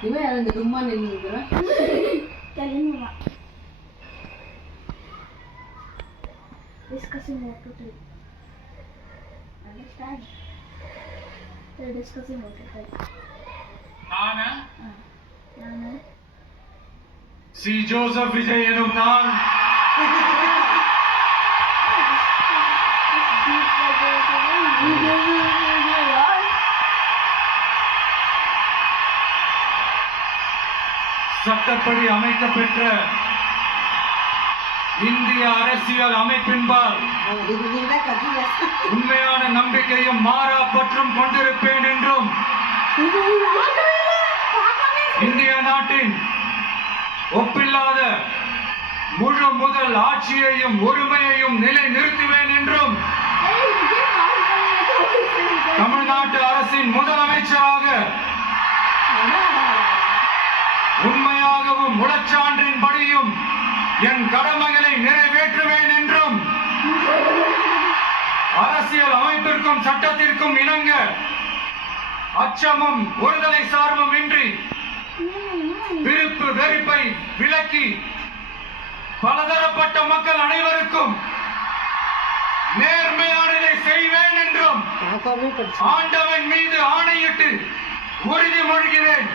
Gimana yang di rumah nih gitu lah? Kalian mau discussing what to do. Understand? They're discussing what to do. Nana? Nana? C. Joseph Vijay enum நான் சட்டப்படி அமைக்கப்பெற்ற இந்திய அரசியல் அமைப்பின்பால் உண்மையான நம்பிக்கையும் மாறா பற்றும் கொண்டிருப்பேன் என்றும் இந்திய நாட்டின் ஒப்பில்லாத முழு முதல் ஆட்சியையும் உரிமையையும் நிலை நிறுத்துவேன் என்றும் தமிழ்நாட்டு அரசின் முதலமைச்சராக உண்மையாகவும் முழச்சான்றின்படியும் என் கடமைகளை நிறைவேற்றுவேன் என்றும் அரசியல் அமைப்பிற்கும் சட்டத்திற்கும் இணங்க அச்சமும் ஒருதலை சார்பும் இன்றி விருப்பு வெறுப்பை விலக்கி பலதரப்பட்ட மக்கள் அனைவருக்கும் நேர்மையானதை செய்வேன் என்றும் ஆண்டவன் மீது ஆணையிட்டு உறுதிமொழிகிறேன்.